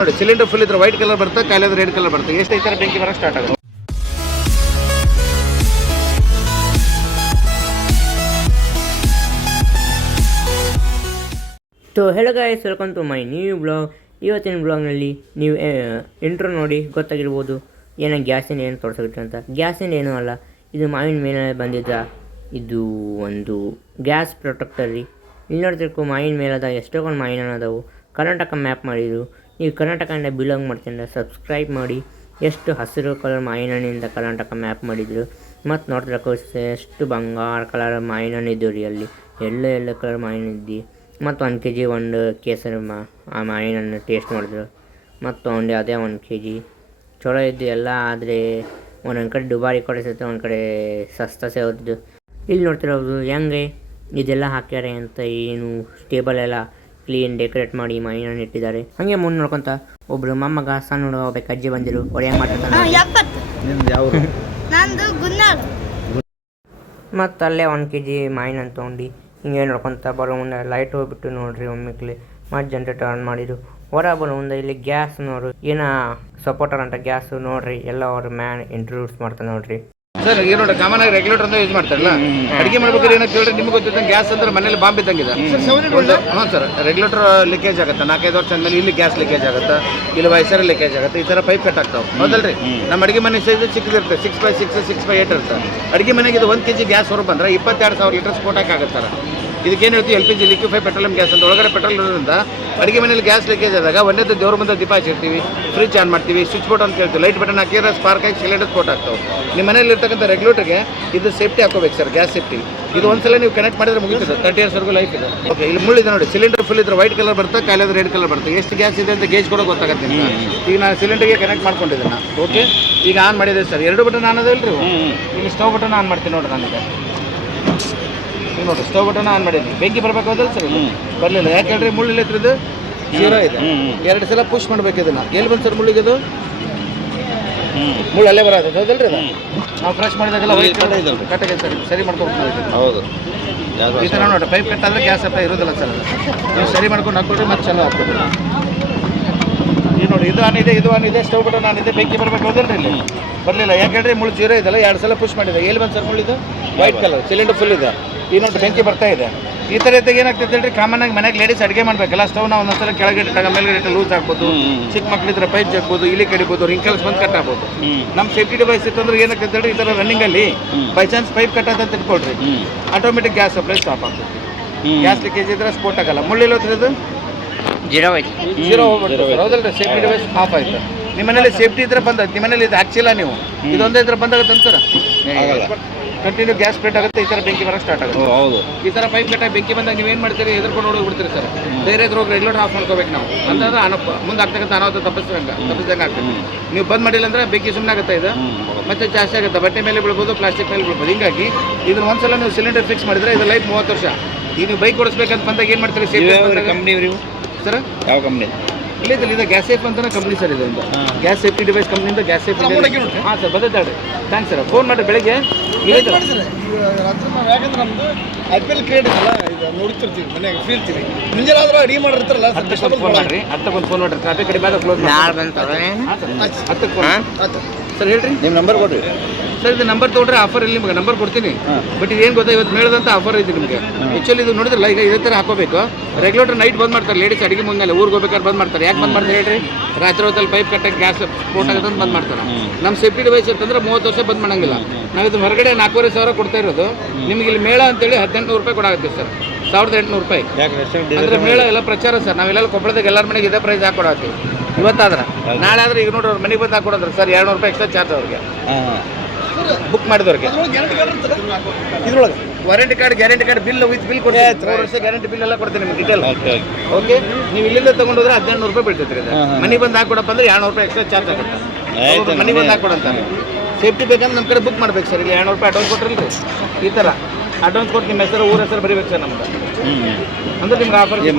ನೋಡಿ cylinder full ಇದ್ರೆ white colour ಬರುತ್ತೆ, ಖಾಲಿ ಆದ್ರೆ ರೆಡ್ ಕಲರ್ ಬರುತ್ತೆ. ಎಷ್ಟು ಈ ಥರ ಬೆಂಕಿ ಬರೋಕ್ಕೆ ಸ್ಟಾರ್ಟ್ ಆಗುತ್ತೆ. So hello guys, welcome to my new blog. ಇವತ್ತಿನ ಬ್ಲಾಗ್ನಲ್ಲಿ ನೀವು ಇಂಟ್ರೋ ನೋಡಿ ಗೊತ್ತಾಗಿರ್ಬೋದು ಏನೋ ಗ್ಯಾಸಿನ ಏನು ತೋರಿಸುತ್ತೆ ಅಂತ. ಗ್ಯಾಸಿನ ಏನೂ ಅಲ್ಲ, ಇದು ಮಾವಿನ ಮೇಲೆ ಬಂದಿದ್ದ ಇದು ಒಂದು ಗ್ಯಾಸ್ ಪ್ರೊಟೆಕ್ಟರ್ ರೀ. ಇಲ್ಲಿ ನೋಡ್ತಿರ್ಕೊ ಮಾವಿನ ಮೇಲದ ಎಷ್ಟೊಂದು ಮಾವಿನ ಅದಾವು. ಕರ್ನಾಟಕ ಮ್ಯಾಪ್ ಮಾಡಿದ್ರು. ನೀವು ಕರ್ನಾಟಕದಿಂದ ಬಿಲಾಂಗ್ ಮಾಡ್ತೀನಿ ಸಬ್ಸ್ಕ್ರೈಬ್ ಮಾಡಿ. ಎಷ್ಟು ಹಸಿರು ಕಲರ್ ಮಾವಿನಿಂದ ಕರ್ನಾಟಕ ಮ್ಯಾಪ್ ಮಾಡಿದ್ರು. ಮತ್ತು ನೋಡ್ತಿರ್ಕೊ ಎಷ್ಟು ಬಂಗಾರ ಕಲರ್ ಮಾವಿನ ಇದ್ದವು ರೀ. ಅಲ್ಲಿ ಎಲ್ಲೋ ಕಲರ್ ಮಾವಿನ ಇದ್ದು ಮತ್ತು 1 kg ಒಂದು ಕೇಸರಿ ಆ ಮಾವಿನನ್ನು ಟೇಸ್ಟ್ ಮಾಡಿದ್ರು. ಮತ್ತು ತೊಗೊಂಡು ಅದೇ 1 kg ಚಲೋ ಇದ್ದು ಎಲ್ಲ. ಆದರೆ ಒಂದೊಂದು ಕಡೆ ದುಬಾರಿ ಕೊಡಿಸುತ್ತೆ, ಒಂದು ಕಡೆ ಸಸ್ತಾ ಸೇರಿದ್ದು. ಇಲ್ಲಿ ನೋಡ್ತಿರೋದು ಹೆಂಗೆ ಇದೆಲ್ಲ ಹಾಕ್ಯಾರೆ ಅಂತ, ಏನು ಟೇಬಲ್ ಎಲ್ಲ ಕ್ಲೀನ್ ಡೆಕೋರೇಟ್ ಮಾಡಿ ಮಾವಿನನ್ನು ಇಟ್ಟಿದ್ದಾರೆ. ಹಾಗೆ ಮುಂದೆ ನೋಡ್ಕೊತ ಒಬ್ರು ಮೊಮ್ಮಗ ಸಣ್ಣ ಹುಡುಗ ಒಬ್ಬ ಅಜ್ಜಿ ಬಂದಿರು. ಅವ್ರು ಹೆಂಗೆ ಮಾಡ್ತಾರೆ ಮತ್ತು ಅಲ್ಲೇ 1 kg ಮಾವಿನನ್ನು ತೊಗೊಂಡು ಹಿಂಗೆ ನೋಡ್ಕೊತ ಬರೋ ಮುಂದೆ ಲೈಟ್ ಹೋಗ್ಬಿಟ್ಟು ನೋಡ್ರಿ ಒಮ್ಮೆಕ್ಲಿ ಮತ್ತು ಜನ್ರೇಟರ್ ಆನ್ ಮಾಡಿದ್ರು. ಹೊರ ಬರೋ ಮುಂದೆ ಇಲ್ಲಿ ಗ್ಯಾಸ್ ನೋಡ್ರಿ ಏನೋ ಸಪೋರ್ಟರ್ ಅಂತ ಗ್ಯಾಸ್ ನೋಡ್ರಿ ಎಲ್ಲ ಅವ್ರ ಮ್ಯಾನ್ ಇಂಟ್ರೊಡ್ಯೂಸ್ ಮಾಡ್ತಾರೆ ನೋಡ್ರಿ. ಸರ್ ಈಗ ನೋಡಿ ಕಾಮನ್ ಆಗಿ ರೆಗ್ಯುಲೇಟರ್ ಅಂತ ಯೂಸ್ ಮಾಡ್ತಾರಲ್ಲ, ಅಡುಗೆ ಮಾಡ್ಬೇಕಾದ್ರೆ ಏನೋ ಕೇಳಿದ್ರೆ ನಿಮ್ಗೆ ಗೊತ್ತಿದ್ದಂಗೆ ಗ್ಯಾಸ್ ಅಂದ್ರೆ ಮನೇಲಿ ಬಾಂಬ್ ಇದ್ದಂಗಿದೆ. ಹಾಂ ಸರ್, ರೆಗ್ಯುಲೇಟರ್ ಲೀಕೇಜ್ ಆಗುತ್ತೆ. 4-5 ವರ್ಷ ಆದ್ಮೇಲೆ ಇಲ್ಲಿ ಗ್ಯಾಸ್ ಲೀಕೇಜ್ ಆಗುತ್ತೆ, ಇಲ್ಲಿ ವಯಸ್ಸರ ಲೀಕೇಜ್ ಆಗುತ್ತೆ. ಈ ಥರ ಪೈಪ್ ಕಟ್ ಆಗ್ತಾವೆ ಹೌದಲ್ರಿ. ನಮ್ಮ ಅಡುಗೆ ಮನೆ ಸೈಜ್ ಚಿಕ್ಕದಿರುತ್ತೆ, 6x6 6x8 ಇರುತ್ತೆ. ಅಡುಗೆ ಮನೆಗೆ ಇದು 1 kg ಗ್ಯಾಸ್ ಹೊರ ಬಂದ್ರೆ 22,000 ಲೀಟರ್ ಸ್ಫೋಟಕ್ಕಾಗುತ್ತೆ ಸರ್. ಇದಕ್ಕೇನು ಹೇಳ್ತೀವಿ LPG ಲಿಕ್ವಿಫೈ ಪೆಟ್ರೋಲಿಯಂ ಗ್ಯಾಸ್ ಅಂತ. ಒಳಗಡೆ ಪೆಟ್ರೋಲ್ ಇರೋದ್ರಿಂದ ಅಡುಗೆ ಮನೇಲಿ ಗ್ಯಾಸ್ ಲೀಕೇಜ್ ಆದಾಗ ಒಂದೇದು ದೇವ್ರ ಮುಂದೆ ದೀಪ ಹಚ್ಚಿರ್ತೀವಿ, ಫ್ರಿಜ್ ಆನ್ ಮಾಡ್ತೀವಿ, ಸ್ವಿಚ್ ಬೋರ್ಡ್ ಅಂತ ಕೇಳ್ತೀವಿ, ಲೈಟ್ ಬಟನ್ ಹಾಕಿದ್ರೆ ಸ್ಪಾರ್ಕ್ ಆಗಿ ಸಿಲಿಂಡರ್ ಸ್ಫೋಟ ಆಗ್ತಾವೆ. ನಿಮ್ಮ ಮನೇಲಿ ಇರ್ತಕ್ಕಂಥ ರೆಗ್ಯುಲೇಟರ್ಗೆ ಇದು ಸೇಫ್ಟಿ ಹಾಕೋಬೇಕು ಸರ್, ಗ್ಯಾಸ್ ಸೇಫ್ಟಿ. ಇದು ಒಂದ್ಸಲ ನೀವು ಕನೆಕ್ಟ್ ಮಾಡಿದ್ರೆ ಮುಗಿತದೆ, 30 yearsವರೆಗೂ ಲೈಫ್ ಇದೆ. ಓಕೆ, ಇಲ್ಲಿ ಮುಳ್ಳಿದೆ ನೋಡಿ. ಸಿಲಿಂಡರ್ ಫುಲ್ ಇದ್ರೆ ವೈಟ್ ಕಲರ್ ಬರುತ್ತೆ, ಖಾಲಿ ಆದ್ರೆ ರೆಡ್ ಕಲರ್ ಬರುತ್ತೆ. ಎಷ್ಟು ಗ್ಯಾಸ್ ಇದೆ ಅಂತ ಗೇಜ್ ಕೂಡ ಗೊತ್ತಾಗುತ್ತೆ. ಈಗ ನಾನು ಸಿಲಿಂಡರ್ಗೆ ಕನೆಕ್ಟ್ ಮಾಡ್ಕೊಂಡಿದ್ದೇನೆ. ಓಕೆ, ಈಗ ಆನ್ ಮಾಡಿದೆ ಸರ್. 2 ಬಟನ್ ಆನ್ ಅದ ಇಲ್ರಿ. ಇಲ್ಲಿ ಸ್ಟವ್ ಬಟನ್ ಆನ್ ಮಾಡ್ತೀನಿ ನೋಡ್ರಿ. ನನಗೆ ನೋಡಿ ಸ್ಟವ್ ಬಟನ್ ಆನ್ ಮಾಡಿದ್ವಿ. ಬೆಂಕಿ ಬರ್ಬೇಕಾದಲ್ಲ ಸರ್, ಬರಲಿಲ್ಲ. ಯಾಕೆ ಹೇಳ್ರಿ, ಮುಳ್ಳಿಲ್ಲ ಇದ್ರದ್ದು 0 ಇದೆ. 2 ಸಲ ಪುಷ್ ಮಾಡ್ಬೇಕು ಇದನ್ನ. ಎಲ್ಲಿ ಬಂದು ಸರ್ ಮುಳ್ಳಿಗೆ? ಅದು ಮುಳ್ಳು ಅಲ್ಲೇ ಬರೋದು ಹೌದಲ್ರಿ. ಅದು ನಾವು ಫ್ರೆಶ್ ಮಾಡಿದಾಗೆಲ್ಲ ಕಟ್ಟಾಗಿದೆ ಸರ್, ಸರಿ ಮಾಡ್ಕೊಂಡು ಹೌದು. ಈ ಥರ ನೋಡಿ ಪೈಪ್ ಕಟ್ ಆದರೆ ಗ್ಯಾಸ್ ಅಪ್ಪ ಇರೋದಿಲ್ಲ ಸರ್. ಅದು ನೀವು ಸರಿ ಮಾಡ್ಕೊಂಡು ಹಾಕ್ಕೊಡ್ರಿ, ಮತ್ತೆ ಚಲೋ ಹಾಕ್ಕೊಡ್ರಿ. ಈ ನೋಡಿ ಇದು ಆನ್ ಇದೆ, ಇದು ಆನ್ ಇದೆ, ಸ್ಟವ್ ಬಟನ್ ಆನ್ ಇದೆ. ಬೆಂಕಿ ಬರ್ಬೇಕು ಹೌದಲ್ರಿ. ಇಲ್ಲಿ ಬರಲಿಲ್ಲ. ಯಾಕೆ ಹೇಳ್ರಿ, ಮುಳ್ಳು 0 ಇದೆಲ್ಲ. 2 ಸಲ ಪುಷ್ ಮಾಡಿದೆ. ಎಲ್ಲಿ ಬಂದು ಸರ್ ಮುಳ್ಳಿದು? White colour. ಸಿಲಿಂಡರ್ ಫುಲ್ ಇದೆ. ಈ ನೋಡಿ ಬೆಂಕಿ ಬರ್ತಾ ಇದೆ. ಈ ಥರ ಇದ್ದಾಗ ಏನಾಗ್ತದೆ ಹೇಳ್ರಿ, ಕಾಮನ್ ಆಗಿ ಮನೆಗೆ ಲೇಡೀಸ್ ಅಡುಗೆ ಮಾಡಬೇಕಲ್ಲ, ಸ್ಟವ್ನ ಒಂದೊಂದ್ಸಲ ಕೆಳಗೆ ಇಟ್ಟಾಗ ಮೇಲ್ಗಡೆ ಲೂಸ್ ಆಗ್ಬೋದು, ಚಿಕ್ಕ ಮಕ್ಕಳಿದ್ರೆ ಪೈಪ್ ಜಗ್ಬೋದು, ಇಲ್ಲಿ ಕಡಿಬೋದು, ರಿಂಕಲ್ಸ್ ಬಂದು ಕಟ್ ಆಗ್ಬೋದು. ನಮ್ಮ ಸೇಫ್ಟಿ ಡಿವೈಸ್ ಇತ್ತಂದ್ರೆ ಏನಾಗ್ತದೆ ಹೇಳ್ರಿ, ಈ ಥರ ರನ್ನಿಂಗಲ್ಲಿ ಬೈ ಚಾನ್ಸ್ ಪೈಪ್ ಕಟ್ ಅಂತ ತಿಳ್ಕೊಳ್ರಿ, ಆಟೋಮೆಟಿಕ್ ಗ್ಯಾಸ್ ಸಪ್ಲೈ ಸ್ಟಾಪ್ ಆಗ್ತದೆ. ಗ್ಯಾಸ್ ಲೀಕೇಜ್ ಇದ್ರೆ ಸ್ಫೋಟ್ ಆಗಲ್ಲ. ಮುಳ್ಳಿಲ್ಲ ಹತ್ರದ್ದು 0 ಹೋಗ್ಬಿಡ್ತದೆ ಹೌದಲ್ರಿ. ಸೇಫ್ಟಿ ಡಿವೈಸ್ ಆಫ್ ಆಯ್ತು. ನಿಮ್ಮ ಮನೇಲಿ ಸೇಫ್ಟಿ ಇದ್ರೆ ಬಂದ, ನಿಮ್ಮ ಮನೇಲಿ ಇದು ಹಾಕ್ಸಿಲ್ಲ ನೀವು, ಇದೊಂದೇ ಇದ್ರೆ ಬಂದಾಗುತ್ತೆ ಅಂತಾರ ಕಂಟಿನ್ಯೂ ಗ್ಯಾಸ್ ಸ್ಪ್ರೆಡ್ ಆಗುತ್ತೆ. ಈ ಥರ ಬೆಂಕಿ ಬರೋಕ್ಕೆ ಸ್ಟಾರ್ಟ್ ಆಗುತ್ತೆ. ಹೌದು, ಈ ಥರ ಪೈಪ್ ಕಟ್ಟಾಗಿ ಬೆಂಕಿ ಬಂದಾಗ ನೀವೇನು ಮಾಡ್ತೀರಿ, ಎದುರ್ಕೊಂಡು ಹೋಗ್ಬಿಡ್ತೀರಿ ಸರ್. ಬೇರೆ ಹೋಗಿ ರೆಗ್ಯುಲೇಟರ್ ಆಫ್ ಮಾಡ್ಕೋಬೇಕು ನಾವು. ಅಂತಂದ್ರೆ ಮುಂದೆ ಆಗ್ತಕ್ಕಂಥ ಅನಾಹುತ ತಪ್ಪಿಸ್ದಂಗೆ ಆಗ್ತದೆ. ನೀವು ಬಂದ್ ಮಾಡಿಲ್ಲ ಅಂದ್ರೆ ಬೆಂಕಿ ಸುಮ್ಮನೆ ಆಗುತ್ತೆ. ಇದು ಮತ್ತೆ ಜಾಸ್ತಿ ಆಗುತ್ತೆ, ಬಟ್ಟೆ ಮೇಲೆ ಬೀಳ್ಬೋದು, ಪ್ಲಾಸ್ಟಿಕ್ ಮೇಲೆ ಬೀಳ್ಬೋದು. ಹಿಂಗಾಗಿ ಇದನ್ನ ಒಂದ್ಸಲ ನೀವು ಸಿಲಿಂಡರ್ ಫಿಕ್ಸ್ ಮಾಡಿದ್ರೆ ಇದು ಲೈಫ್ 30 ವರ್ಷ. ಈಗ ನೀವು ಬೈಕ್ ಓಡಿಸ್ಬೇಕಂತ ಬಂದಾಗ ಏನು ಮಾಡ್ತೀರಿ, ಸೇಫ್ಟಿ ಕಂಪ್ನಿ ಸರ್. ಯಾವ ಕಂಪ್ನಿ? ಇಲ್ಲ ಗ್ಯಾಸ್ ಸೇಫ್ ಅಂತ ಕಂಪ್ನಿ ಸರ್. ಇದು ಒಂದು ಗ್ಯಾಸ್ ಸೇಫ್ಟಿ ಡಿವೈಸ್ ಕಂಪ್ನಿಯಿಂದ ಗ್ಯಾಸ್ ಸೇಫ್ಟಿ. ಹಾಂ ಸರ್, ಬಂದಿದ್ದಾಳೆ. Thanks sir. ಫೋನ್ ಮಾಡಿ ಬೆಳಗ್ಗೆ. ಯಾಕಂದ್ರೆ ನಮ್ದು IPL ಕ್ರಿಯೇಟ್ ಇದಲ್ಲ, ಈಗ ನೋಡ್ತಿರ್ತೀವಿ ಮನೆಯಾಗ ಫೀಲ್ತೀವಿ. ಮುಂಜಾನೆ ಆದ್ರೆ ಅಡಿಗೆ ಮಾಡಿರ್ತಾರಲ್ಲ, ಫೋನ್ ಮಾಡಿರಿ. 10ಕ್ಕೆ ಫೋನ್ ಮಾಡಿರಿ. ಟ್ರಾಫಿಕ್ ಕಡಿಮೆ ಆದ ಕ್ಲೋಸ್ ಮಾಡಿ 10ಕ್ಕೆ ಫೋನ್. ಸರ್ ಹೇಳ್ರಿ, ನಿಮ್ಮ ನಂಬರ್ ಕೊಡ್ರಿ ಸರ್. ಇದು ನಂಬರ್ ತೊಗೊಂಡ್ರೆ ಆಫರ್ ಇಲ್ಲಿ ನಿಮಗೆ ನಂಬರ್ ಕೊಡ್ತೀನಿ. ಬಟ್ ಇದೇನು ಗೊತ್ತಾ, ಇವತ್ತು ಮೇಳದಂತ ಆಫರ್ ಇದೆ ನಿಮಗೆ. ಆ್ಯಕ್ಚುಲಿ ಇದು ನೋಡಿದ್ರಲ್ಲ, ಈಗ ಇದೇ ಥರ ಹಾಕೋಬೇಕು. ರೆಗ್ಯುಲೇಟರ್ ನೈಟ್ ಬಂದ್ ಮಾಡ್ತಾರೆ ಲೇಡೀಸ್, ಅಡುಗೆ ಮುಂದೆ ಊರಿಗೆ ಹೋಗ್ಬೇಕಾದ್ರೆ ಬಂದ್ ಮಾಡ್ತಾರೆ. ಯಾಕೆ ಬಂದ್ ಮಾಡ್ತಾರೆ ಹೇಳ್ರಿ, ರಾತ್ರಿ ಹೊತ್ತಲ್ಲಿ ಪೈಪ್ ಕಟ್ಟಾಗಿ ಗ್ಯಾಸ್ ಸ್ಫೋಟ ಆಗುತ್ತೆ ಅಂತ ಬಂದ್ ಮಾಡ್ತಾರೆ. ನಮ್ಮ ಸೇಫ್ಟಿ ಡಿವೈಸ್ ಅಂತಂದ್ರೆ 30 ವರ್ಷ ಬಂದ್ ಮಾಡಂಗಿಲ್ಲ. ನಾವು ಇದು ಹೊರಗಡೆ 4,500 ಕೊಡ್ತಾ ಇರೋದು. ನಿಮಗೆ ಇಲ್ಲಿ ಮೇಳ ಅಂತೇಳಿ 1,800 ರೂಪಾಯಿ ಕೊಡಾಗುತ್ತೆ ಸರ್. 1,800 ರೂಪಾಯಿ ಅಂದರೆ ಮೇಳ ಎಲ್ಲ ಪ್ರಚಾರ ಸರ್. ನಾವೆಲ್ಲ ಕೊಪ್ಪಳದಾಗ ಎಲ್ಲರ ಮನೆಗೆ ಇದೇ ಪ್ರೈಸ್ ಹಾಕೊಡತ್ತೀವಿ. ಇವತ್ತಾದ್ರೆ ನಾಳೆ ಆದ್ರೆ ಈಗ ನೋಡ್ರಿ ಅವ್ರ ಮನೆಗೆ ಬಂದು ಹಾಕೊಡೋದ್ರೆ ಸರ್ 200 ರೂಪಾಯಿ ಎಕ್ಸ್ಟ್ರಾ ಚಾರ್ಜ್ ಅವ್ರಿಗೆ ಬುಕ್ ಮಾಡಿದವ್ರಿಗೆ. ಇದ್ರೊಳಗೆ warranty card, guarantee card, bill with bill ಕೊಡ್ತೀವಿ. 3 ವರ್ಷ ಗ್ಯಾರಂಟಿ ಬಿಲ್ ಎಲ್ಲ ಕೊಡ್ತೀನಿ ನಿಮ್ಗೆ ಡೀಟೇಲ್. ಓಕೆ, ನೀವು ಇಲ್ಲಿಂದ ತಗೊಂಡೋದ್ರೆ 1,800 ರೂಪಾಯಿ ಬೀಳ್ತೈತ್ರಿ. ಮನೆಗೆ ಬಂದು ಹಾಕೊಡಪ್ಪ ಅಂದ್ರೆ 200 ರೂಪಾಯಿ ಎಕ್ಸ್ಟ್ರಾ ಚಾರ್ಜ್ ಆಗುತ್ತೆ. ಮನೆಗೆ ಬಂದು ಹಾಕೊಡಂತಾರೆ. ಸೇಫ್ಟಿ ಬೇಕಂದ್ರೆ ನಮ್ಮ ಕಡೆ ಬುಕ್ ಮಾಡ್ಬೇಕು ಸರ್. ಇಲ್ಲಿ 200 ರೂಪಾಯಿ ಅಡ್ವಾನ್ಸ್ ಕೊಟ್ಟಿರಲ್ರಿ. ಈ ಥರ ಅಡ್ವಾನ್ಸ್ ಕೊಟ್ಟು ನಿಮ್ಮ ಹೆಸರು, ಊರ ಹೆಸರು ಬರೀಬೇಕು ಸರ್ ನಮ್ಗೆ. ಅಂದ್ರೆ ನಿಮ್ಗೆ ಆಫರ್ ಮನೆಗೆ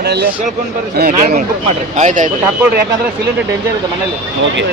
ಮನೆಯಲ್ಲಿ ಕೇಳ್ಕೊಂಡು ಬರ್ರಿ ಸರ್. ಬುಕ್ ಮಾಡ್ರಿ. ಹಾಕೊಳ್ರಿ, ಯಾಕಂದ್ರೆ ಸಿಲಿಂಡರ್ ಡೇಂಜರ್ ಇದೆ ಮನೇಲಿ. ಓಕೆ.